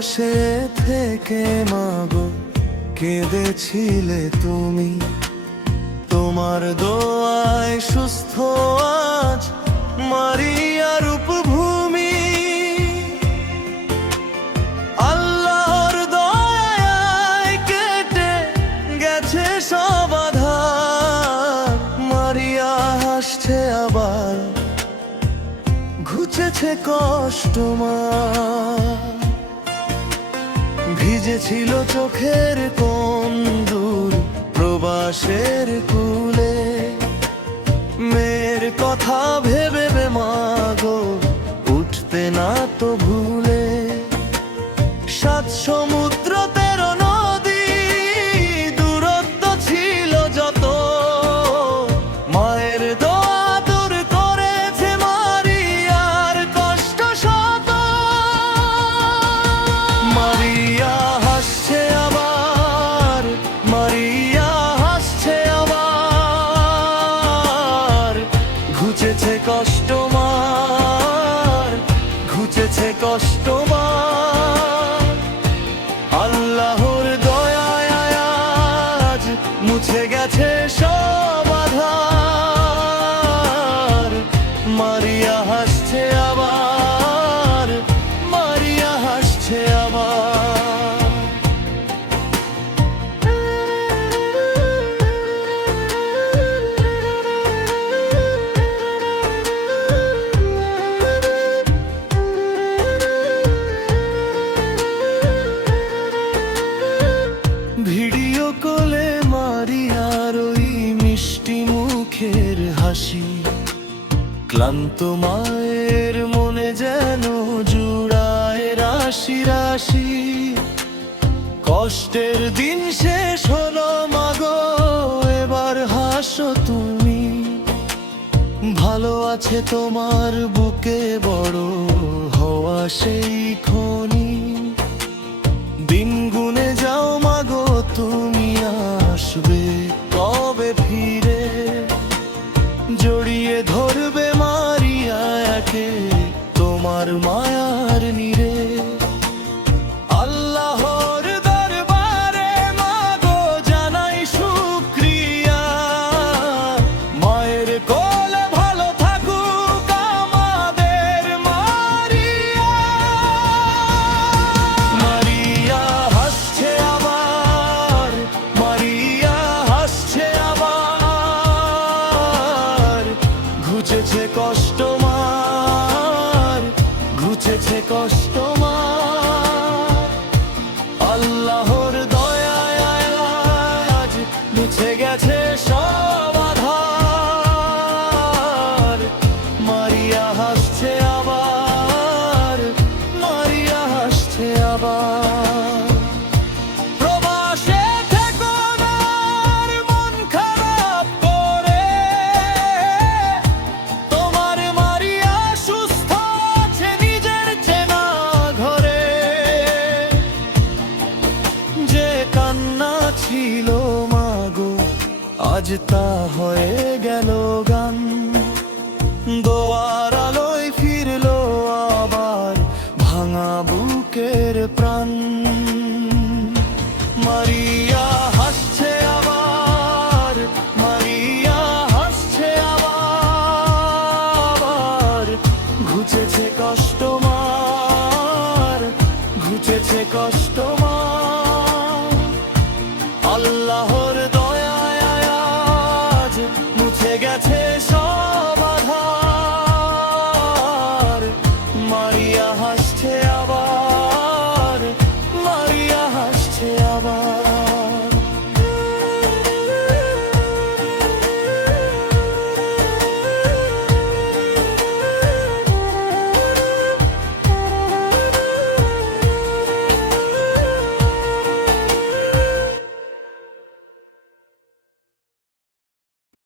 পাশে থেকে মাগো কেঁদেছিলে তুমি, তোমার দোয়ায় সুস্থ আজ মারিয়ার উপভূমি। আল্লাহর দয়ায় কেটে গেছে সব আঁধার, মারিয়া হাসছে আবার, ঘুচেছে কষ্ট মা। ভিজেছিল চোখের কোন দূর প্রবাসের কুলে, মেয়ের কথা ভেবে মাগো উঠতে না তো ভুলে। সাত সমুদ্র 13 নদী দূরত্ব ছিল যত, মায়ের দোয়া দূর করেছে মারিয়ার কষ্ট শত। মারিয়া হাসছে আবার, মারিয়া হাসছে আবার, ঘুচেছে কষ্ট মার, ঘুচেছে কষ্ট মার। আল্লাহর দয়ায় আজ মুছে গেছে সব আঁধার, মারিয়া হাসছে আবার, মারিয়া হাসছে আবার। ভিডিও কলে মারিয়ার ওই মিষ্টি মুখের হাসি, ক্লান্ত মায়ের মনে যেন জুড়ায় রাশি রাশি। কষ্টের দিন শেষ হলো মাগো, এবার হাসো তুমি, ভালো আছে তোমার বুকে বড় হওয়া সেই খনি। দিন গুনে যাও মাগো তুমি, আসবে কবে ফিরে, জড়িয়ে ধরবে মারিয়াকে তোমার মায়ার নীড়ে। আল্লাহর দরবারে মাগো জানাই শুকরিয়া, মায়ের কোলে ভালো থাকুক আমাদের মারিয়া। মারিয়া হাসছে আবার, মারিয়া হাসছে আবার, ঘুচেছে কষ্ট মার, ঘুচেছে কষ্ট মার। আল্লাহর দয়ায় আজ মুছে গেছে সব আঁধার, মারিয়া হাসছে আবার, মারিয়া হাসছে আবার। প্রবাসে থেকো না আর মন খারাপ করে, তোমার মারিয়া সুস্থ আছে নিজের চেনা ঘরে। যে কান্না ছিল মাগো আজ তা হয়ে গেল গান, দোয়ার আলোয় ফিরলো আবার ভাঙা বুকের প্রাণ। মারিয়া হাসছে আবার, মারিয়া হাসছে আবার, ঘুচেছে কষ্ট মার, ঘুচেছে কষ্ট মার। আল্লাহ